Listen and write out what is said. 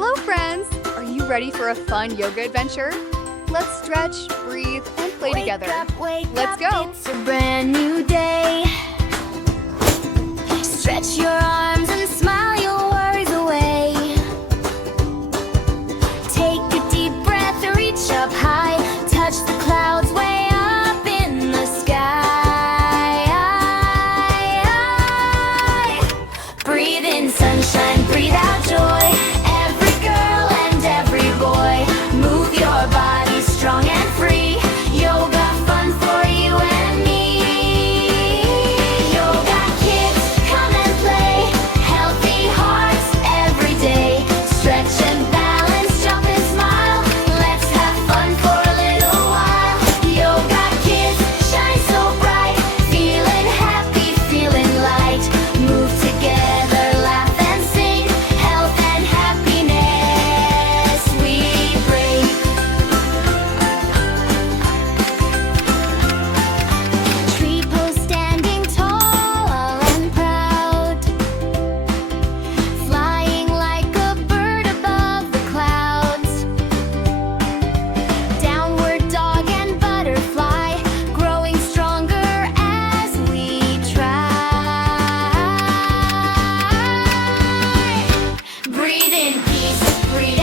Hello friends! Are you ready for a fun yoga adventure? Let's stretch, breathe, and play together. Let's go! It's a brand new day. Stretch your arms and smile your worries away. Take a deep breath, reach up high, touch the clouds way up in the sky. Breathe in sunshine, breathe out joy. Every girl and every boy, move your body strong and free. Yoga fun for you and me. Yoga kids, come and play. Healthy hearts every day. Stretch and balance, jump and smile. Let's have fun for a little while. Yoga kids, shine so bright. Feeling happy, feeling light. Move together, laugh and sing. Health and happiness we bring. Tree pose, standing tall and proud. Flying like a bird above the clouds. Downward dog and butterfly, growing stronger as we try. Breathe in peace, breathe